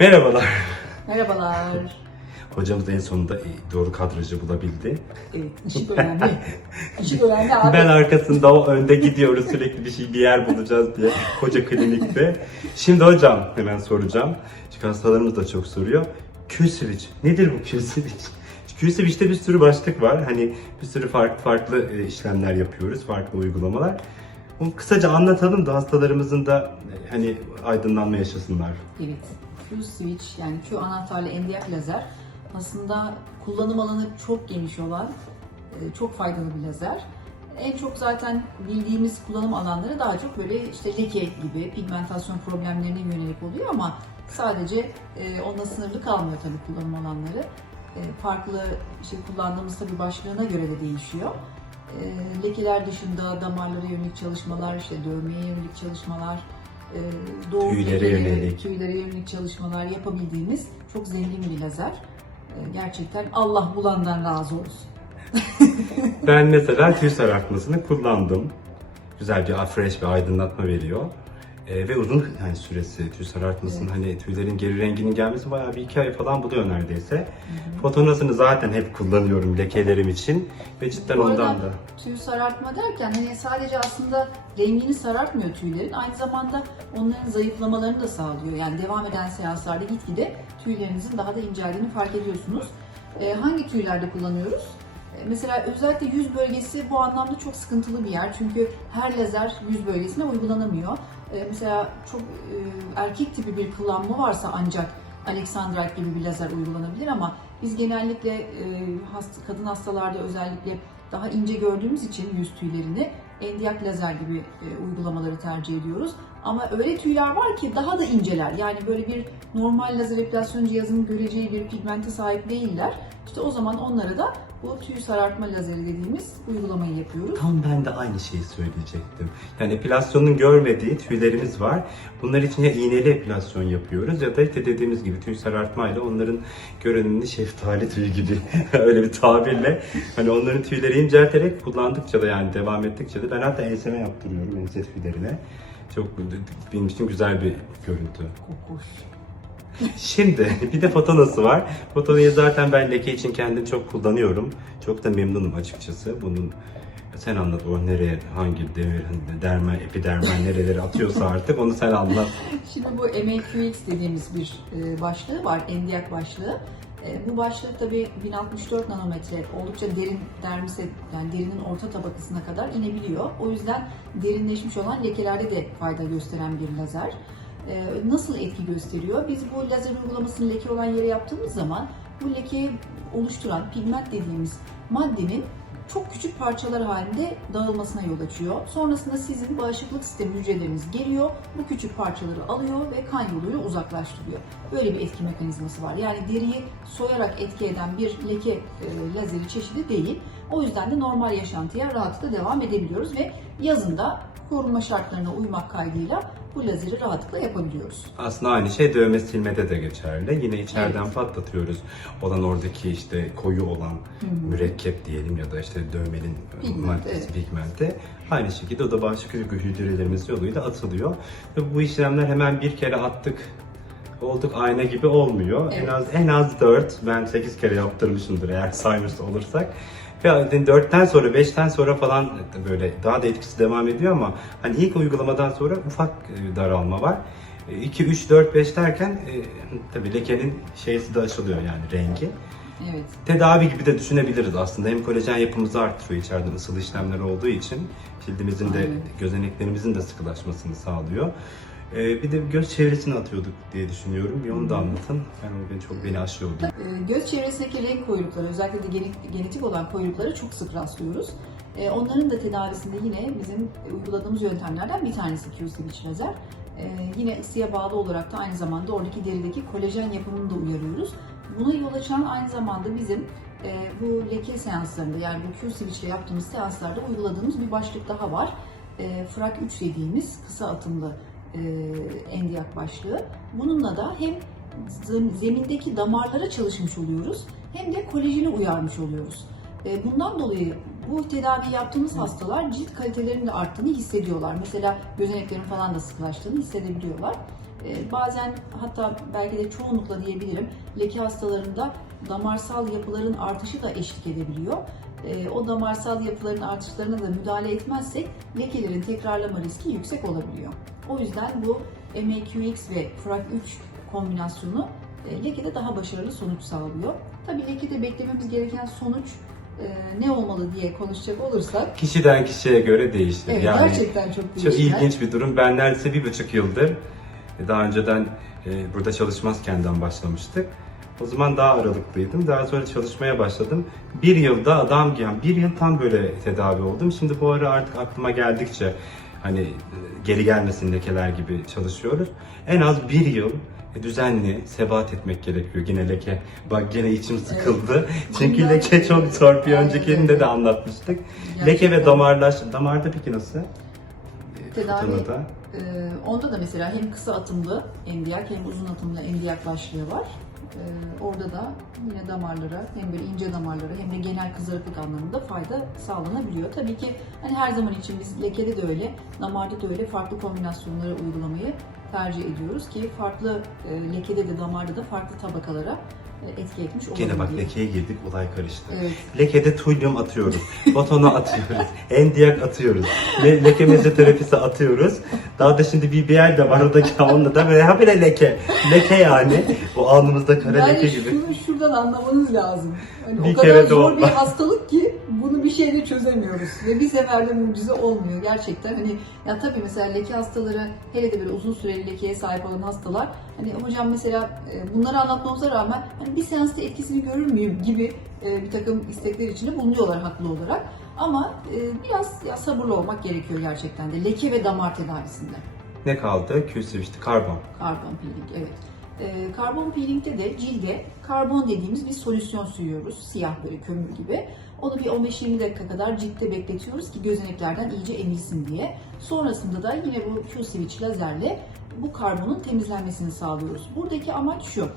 Merhabalar. Merhabalar. Hocamız en sonunda doğru kadrajı bulabildi. Evet, ışık önemli. Işık önemli abi. Ben arkasında o önde gidiyoruz sürekli bir şey bir yer bulacağız diye koca klinikte. Şimdi hocam hemen soracağım. Çünkü hastalarımız da çok soruyor. Q-switch. Nedir bu Q-switch? Q-switch'te bir sürü başlık var. Hani bir sürü farklı farklı e, işlemler yapıyoruz, farklı uygulamalar. Onu kısaca anlatalım da hastalarımızın da e, hani aydınlanma yaşasınlar. Evet. Q switch yani Q anahtarlı endiyak lazer aslında kullanım alanı çok geniş olan e, çok faydalı bir lazer. En çok zaten bildiğimiz kullanım alanları daha çok böyle işte leke gibi pigmentasyon problemlerine yönelik oluyor ama sadece e, onunla sınırlı kalmıyor tabii kullanım alanları. E, farklı işte kullandığımız tabii başlığına göre de değişiyor. Lekeler dışında damarlara yönelik çalışmalar, işte dövmeye yönelik çalışmalar, doğum Tüylere yönelik. tüylere yönelik çalışmalar yapabildiğimiz çok zengin bir lazer. E, gerçekten Allah bulandan razı olsun. Ben mesela tüy sarartmasını kullandım. Güzel bir fresh bir aydınlatma veriyor. Ee, ve uzun yani süresi tüy sarartmasının hani tüylerin geri renginin gelmesi bayağı bir iki ay falan buluyor neredeyse. Fotonasını zaten hep kullanıyorum lekelerim için ve cidden Bu ondan da. Tüy sarartma derken hani sadece aslında rengini sarartmıyor tüylerin. Aynı zamanda onların zayıflamalarını da sağlıyor. Yani devam eden seanslarda gitgide tüylerinizin daha da inceldiğini fark ediyorsunuz. Ee, hangi tüylerde kullanıyoruz? Ee, Mesela özellikle yüz bölgesi bu anlamda çok sıkıntılı bir yer. Çünkü her lazer yüz bölgesine uygulanamıyor. Ee, Mesela çok e, erkek tipi bir kıllanma varsa ancak Alexandrite gibi bir lazer uygulanabilir ama biz genellikle e, kadın hastalarda özellikle daha ince gördüğümüz için yüz tüylerini endiyak lazer gibi e, uygulamaları tercih ediyoruz. Ama öyle tüyler var ki daha da inceler. Yani böyle bir normal lazer epilasyon cihazının göreceği bir pigmente sahip değiller. İşte o zaman onlara da bu tüy sarartma lazeri dediğimiz uygulamayı yapıyoruz. Tam ben de aynı şeyi söyleyecektim. Yani epilasyonun görmediği tüylerimiz var. Bunlar için ya iğneli epilasyon yapıyoruz ya da işte dediğimiz gibi tüy sarartmayla onların görünümünü şeftali tüyü gibi öyle bir tabirle hani onların tüyleri incelterek kullandıkça da yani devam ettikçe de ben hatta enseme yaptırıyorum ense tüylerine. Çok benim için güzel bir görüntü. Kokuş. Şimdi bir de fotonası var. Fotonayı zaten ben leke için kendim çok kullanıyorum. Çok da memnunum açıkçası. Bunun sen anlat o nereye, hangi demir, dermal, epidermal nereleri atıyorsa artık onu sen anlat. Şimdi bu MAQX dediğimiz bir e, başlığı var, endiyak başlığı. E, Bu başlık tabii 1064 nanometre oldukça derin dermise yani derinin orta tabakasına kadar inebiliyor. O yüzden derinleşmiş olan lekelerde de fayda gösteren bir lazer. E, Nasıl etki gösteriyor? Biz bu lazer uygulamasını leke olan yere yaptığımız zaman bu lekeyi oluşturan pigment dediğimiz maddenin çok küçük parçalar halinde dağılmasına yol açıyor. Sonrasında sizin bağışıklık sistemi hücreleriniz geliyor, bu küçük parçaları alıyor ve kan yoluyla uzaklaştırıyor. Böyle bir etki mekanizması var. Yani deriyi soyarak etki eden bir leke e, lazeri çeşidi değil. O yüzden de normal yaşantıya rahatlıkla devam edebiliyoruz ve yazında korunma şartlarına uymak kaydıyla bu lazeri rahatlıkla yapabiliyoruz. Aslında aynı şey dövme silmede de geçerli. Yine içeriden Evet. patlatıyoruz. Olan oradaki işte koyu olan mürekkep diyelim ya da işte dövmenin Pigment, maddesi, evet. pigmente. Aynı şekilde o da bağışıklık hücrelerimiz yoluyla atılıyor. Ve bu işlemler hemen bir kere attık olduk ayna gibi olmuyor. En Evet. az en az 4 ben 8 kere yaptırmışımdır eğer saymış olursak. Ve 4'ten sonra 5'ten sonra falan böyle daha da etkisi devam ediyor ama hani ilk uygulamadan sonra ufak e, daralma var. 2 3 4 5 derken e, tabii lekenin şeysi de açılıyor yani rengi. Evet. Tedavi gibi de düşünebiliriz aslında. Hem kolajen yapımızı arttırıyor içeride ısıl işlemler olduğu için. Cildimizin de, Aynen. gözeneklerimizin de sıkılaşmasını sağlıyor. Ee, bir de göz çevresini atıyorduk diye düşünüyorum. Bir onu da anlatın. Ben o beni çok beni aşıyor oldu. Ee, Göz çevresindeki renk koyulukları, özellikle de genetik, genetik olan koyuluklara çok sık rastlıyoruz. Ee, Onların da tedavisinde yine bizim uyguladığımız yöntemlerden bir tanesi Q-Switch lazer. Ee, Yine ısıya bağlı olarak da aynı zamanda oradaki derideki kolajen yapımını da uyarıyoruz. Buna yol açan aynı zamanda bizim e, bu leke seanslarında yani bu Q-Switch ile yaptığımız seanslarda uyguladığımız bir başlık daha var. E, Frak 3 dediğimiz kısa atımlı endiyak başlığı. Bununla da hem zem- zemindeki damarlara çalışmış oluyoruz hem de kolajeni uyarmış oluyoruz. E, Bundan dolayı bu tedavi yaptığımız hastalar cilt kalitelerinin de arttığını hissediyorlar. Mesela gözeneklerin falan da sıkılaştığını hissedebiliyorlar. E, bazen hatta belki de çoğunlukla diyebilirim leke hastalarında damarsal yapıların artışı da eşlik edebiliyor. E, o damarsal yapıların artışlarına da müdahale etmezsek lekelerin tekrarlama riski yüksek olabiliyor. O yüzden bu MAQX ve FRAC3 kombinasyonu e, lekede daha başarılı sonuç sağlıyor. Tabii lekede beklememiz gereken sonuç e, ne olmalı diye konuşacak olursak Kişiden kişiye göre değişir. evet, yani gerçekten çok çok değişken. ilginç bir durum. Ben neredeyse bir buçuk yıldır e, daha önceden e, burada çalışmazkenden başlamıştık. O zaman daha aralıklıydım. Daha sonra çalışmaya başladım. Bir yılda adam yani bir yıl tam böyle tedavi oldum. Şimdi bu ara artık aklıma geldikçe hani e, geri gelmesin lekeler gibi çalışıyoruz. En az bir yıl e, düzenli sebat etmek gerekiyor yine leke. Bak gene içim sıkıldı. Çünkü Bunlar- leke çok zor. Bir öncekinde de anlatmıştık. Leke Gerçekten. ve damarlaş, damarda peki nasıl? E, Tedavi-. Ee, onda da mesela hem kısa atımlı endiyak hem uzun atımlı endiyak başlığı var. Ee, orada da yine damarlara hem böyle ince damarlara hem de genel kızarıklık anlamında fayda sağlanabiliyor. Tabii ki hani her zaman için biz lekede de öyle, damarda da öyle farklı kombinasyonları uygulamayı tercih ediyoruz ki farklı e, lekede de damarda da farklı tabakalara etki etmiş olabilir. Gene bak lekeye girdik olay karıştı. Evet. Lekede tulyum atıyoruz. Botonu atıyoruz. Endiyak atıyoruz. Le leke mezoterapisi atıyoruz. Daha da şimdi BBL de var. O da onunla da böyle habire leke. Leke yani. O alnımızda kara Yani leke gibi. şunu şuradan anlamanız lazım. Hani Bir o kadar kere zor bir hastalık ki bunu bir şeyle çözemiyoruz. Ve bir seferde mucize olmuyor gerçekten. Hani ya tabii mesela leke hastaları hele de böyle uzun süreli lekeye sahip olan hastalar hani hocam mesela e, bunları anlatmamıza rağmen hani bir seansta etkisini görür müyüm gibi e, bir takım istekler içinde bulunuyorlar haklı olarak. Ama e, biraz ya sabırlı olmak gerekiyor gerçekten de leke ve damar tedavisinde. Ne kaldı? Kül switch'ti. Karbon. Karbon peeling, evet. Ee, karbon peelingde de cilde karbon dediğimiz bir solüsyon sürüyoruz. Siyah böyle kömür gibi. Onu bir 15-20 dakika kadar ciltte bekletiyoruz ki gözeneklerden iyice emilsin diye. Sonrasında da yine bu Q-switch lazerle bu karbonun temizlenmesini sağlıyoruz. Buradaki amaç şu.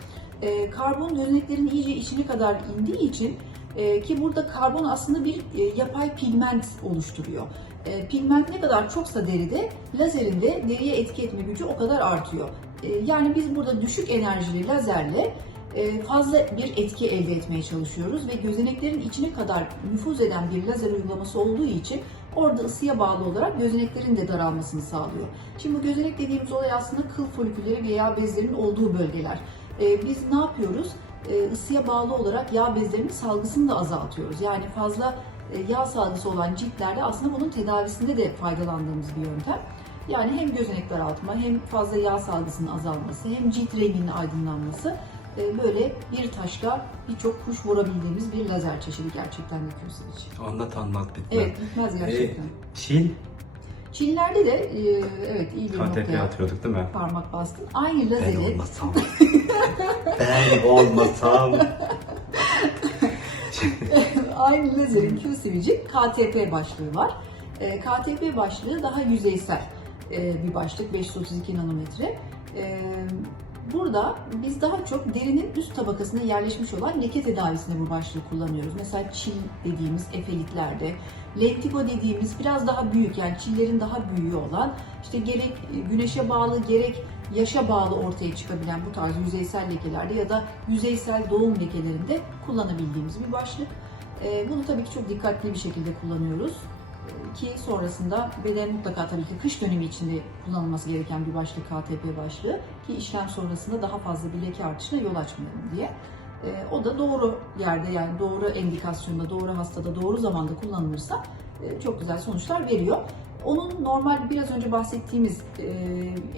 e, karbon gözeneklerin iyice içine kadar indiği için e, ki burada karbon aslında bir e, yapay pigment oluşturuyor. E, pigment ne kadar çoksa deride lazerin de deriye etki etme gücü o kadar artıyor. E, yani biz burada düşük enerjili lazerle e, fazla bir etki elde etmeye çalışıyoruz ve gözeneklerin içine kadar nüfuz eden bir lazer uygulaması olduğu için orada ısıya bağlı olarak gözeneklerin de daralmasını sağlıyor. Şimdi bu gözenek dediğimiz olay aslında kıl folikülleri ve yağ bezlerinin olduğu bölgeler. E, biz ne yapıyoruz? Isıya bağlı olarak yağ bezlerinin salgısını da azaltıyoruz. Yani fazla yağ salgısı olan ciltlerde aslında bunun tedavisinde de faydalandığımız bir yöntem. Yani hem gözenek daraltma hem fazla yağ salgısının azalması hem cilt renginin aydınlanması e, böyle bir taşla birçok kuş vurabildiğimiz bir lazer çeşidi gerçekten de Q-switch. Anlat anlat bitmez. Evet bitmez gerçekten. Çil. Çinlerde de e, evet iyi bir KTP noktaya atıyorduk değil mi? parmak bastın. Aynı Ben lazeri olmasam. ben olmasam. aynı lazerin Q switch'in KTP başlığı var. E, KTP başlığı daha yüzeysel e, bir başlık 532 nanometre. E, burada biz daha çok derinin üst tabakasına yerleşmiş olan leke tedavisinde bu başlığı kullanıyoruz. Mesela çil dediğimiz efelitlerde, lentigo dediğimiz biraz daha büyük yani çillerin daha büyüğü olan işte gerek güneşe bağlı gerek yaşa bağlı ortaya çıkabilen bu tarz yüzeysel lekelerde ya da yüzeysel doğum lekelerinde kullanabildiğimiz bir başlık. Ee, Bunu tabii ki çok dikkatli bir şekilde kullanıyoruz. Ki sonrasında ve de mutlaka tabii ki kış dönemi içinde kullanılması gereken bir başlık KTP başlığı ki işlem sonrasında daha fazla bir leke artışına yol açmayalım diye. Ee, O da doğru yerde yani doğru endikasyonda, doğru hastada, doğru zamanda kullanılırsa e, çok güzel sonuçlar veriyor. Onun normal biraz önce bahsettiğimiz e,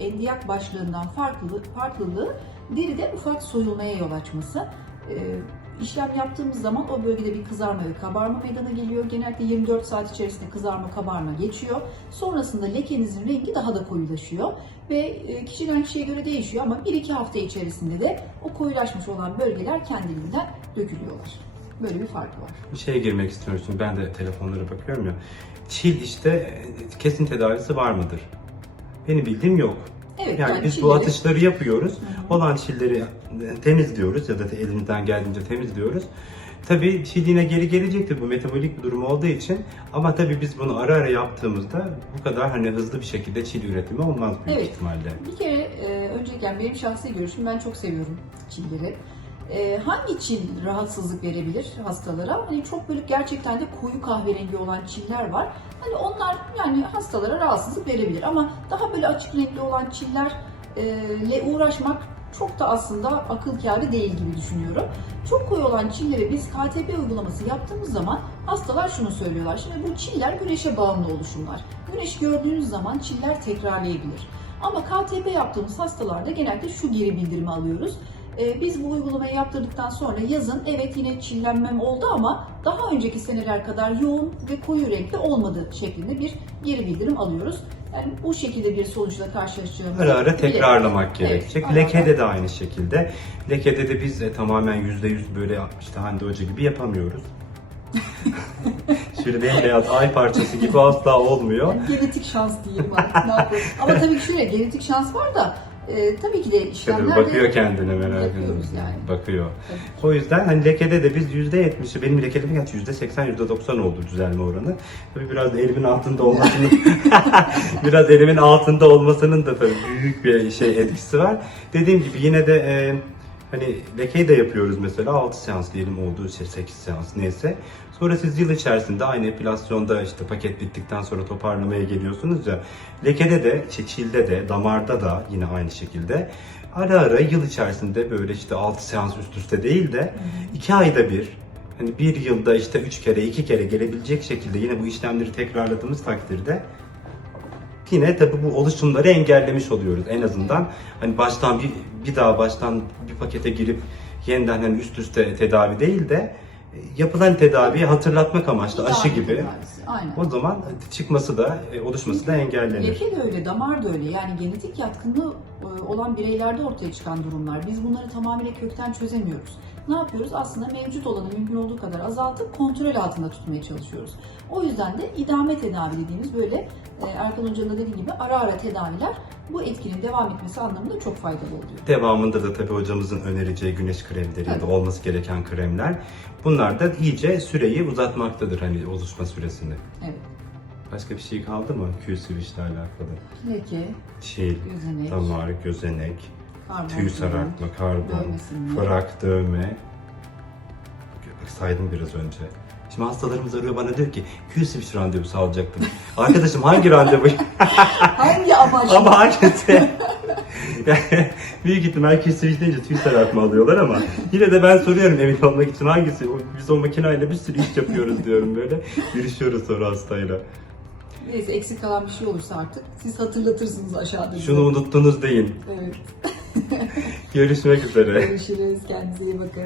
endiyak başlığından farklı, farklılığı deride ufak soyulmaya yol açması. E, işlem yaptığımız zaman o bölgede bir kızarma ve kabarma meydana geliyor. Genellikle 24 saat içerisinde kızarma kabarma geçiyor. Sonrasında lekenizin rengi daha da koyulaşıyor ve e, kişiden kişiye göre değişiyor ama 1-2 hafta içerisinde de o koyulaşmış olan bölgeler kendiliğinden dökülüyorlar. Böyle bir farkı var. Bir şeye girmek istiyorum şimdi ben de telefonlara bakıyorum ya. Çil işte e, kesin tedavisi var mıdır? Benim bildiğim yok. Evet, Yani biz bu atışları yapıyoruz. Hı hı. Olan çilleri temizliyoruz ya da elimizden geldiğince temizliyoruz. Tabii çil yine geri gelecektir bu metabolik bir durum olduğu için ama tabii biz bunu ara ara yaptığımızda bu kadar hani hızlı bir şekilde çil üretimi olmaz büyük Evet. ihtimalle. Bir kere e, öncelikle yani benim şahsi görüşüm ben çok seviyorum çilleri. E, hangi çil rahatsızlık verebilir hastalara? Hani çok böyle gerçekten de koyu kahverengi olan çiller var. Hani onlar yani hastalara rahatsızlık verebilir ama daha böyle açık renkli olan çillerle uğraşmak çok da aslında akıl kârı değil gibi düşünüyorum. Çok koyu olan çillere biz KTP uygulaması yaptığımız zaman hastalar şunu söylüyorlar. Şimdi bu çiller güneşe bağımlı oluşumlar. Güneş gördüğünüz zaman çiller tekrarlayabilir. Ama KTP yaptığımız hastalarda genelde şu geri bildirimi alıyoruz. Ee, biz bu uygulamayı yaptırdıktan sonra yazın evet yine çillenmem oldu ama daha önceki seneler kadar yoğun ve koyu renkte olmadı şeklinde bir geri bildirim alıyoruz. Yani bu şekilde bir sonuçla karşılaşacağımız Ara ara tekrarlamak Evet, gerekecek. ara. Lekede de aynı şekilde. Lekede de biz e, tamamen %100 böyle işte Hande Hoca gibi yapamıyoruz. Şöyle beyaz ay parçası gibi asla olmuyor. Genetik şans diyelim artık ne yapalım. Ama tabii ki şöyle genetik şans var da e, tabii ki de işlemler bakıyor de kendine merak ediyorum. yani. Bakıyor. Tabii. O yüzden hani lekede de biz %70'i benim lekelerim gerçi %80 %90 oldu düzelme oranı. Tabii biraz da elimin altında olmasının biraz elimin altında olmasının da tabii büyük bir şey etkisi var. Dediğim gibi yine de e, hani lekeyi de yapıyoruz mesela 6 seans diyelim şey 8 seans neyse. Sonra siz yıl içerisinde aynı epilasyonda işte paket bittikten sonra toparlamaya geliyorsunuz ya. Lekede de, işte çilde de, damarda da yine aynı şekilde. Ara ara yıl içerisinde böyle işte 6 seans üst üste değil de 2 ayda bir hani bir yılda işte 3 kere 2 kere gelebilecek şekilde yine bu işlemleri tekrarladığımız takdirde yine tabi bu oluşumları engellemiş oluyoruz en azından. Hani baştan bir, bir daha baştan bir pakete girip yeniden hani üst üste tedavi değil de yapılan tedaviyi hatırlatmak amaçlı aşı gibi. tedavisi, Aynen. O zaman çıkması da e, oluşması da engellenir. Leke de öyle, damar da öyle. Yani genetik yatkınlığı e, olan bireylerde ortaya çıkan durumlar. Biz bunları tamamıyla kökten çözemiyoruz. Ne yapıyoruz? Aslında mevcut olanı mümkün olduğu kadar azaltıp kontrol altında tutmaya çalışıyoruz. O yüzden de idame tedavi dediğimiz böyle e, Erkan Hoca'nın da dediği gibi ara ara tedaviler bu etkinin devam etmesi anlamında çok faydalı oluyor. Devamında da tabii hocamızın önereceği güneş kremleri ya da olması gereken kremler. Bunlar da iyice süreyi uzatmaktadır hani oluşma süresini. Evet. Başka bir şey kaldı mı Q switch ile alakalı? Leke, Çil, gözenek, damar, gözenek, karbon, tüy sarartma, karbon, frak, dövme. Saydım biraz önce. Şimdi hastalarımız arıyor bana diyor ki Q switch randevusu alacaktım. Arkadaşım hangi randevu? Hangi amaçla? ama hangisi? yani büyük ihtimal Q switch deyince tüy sarartma alıyorlar ama yine de ben soruyorum emin olmak için hangisi? Biz o makineyle bir sürü iş yapıyoruz diyorum böyle. Görüşüyoruz sonra hastayla. Neyse eksik kalan bir şey olursa artık siz hatırlatırsınız aşağıda. Şunu unuttunuz deyin. Evet. Görüşmek üzere. Görüşürüz. Kendinize iyi bakın.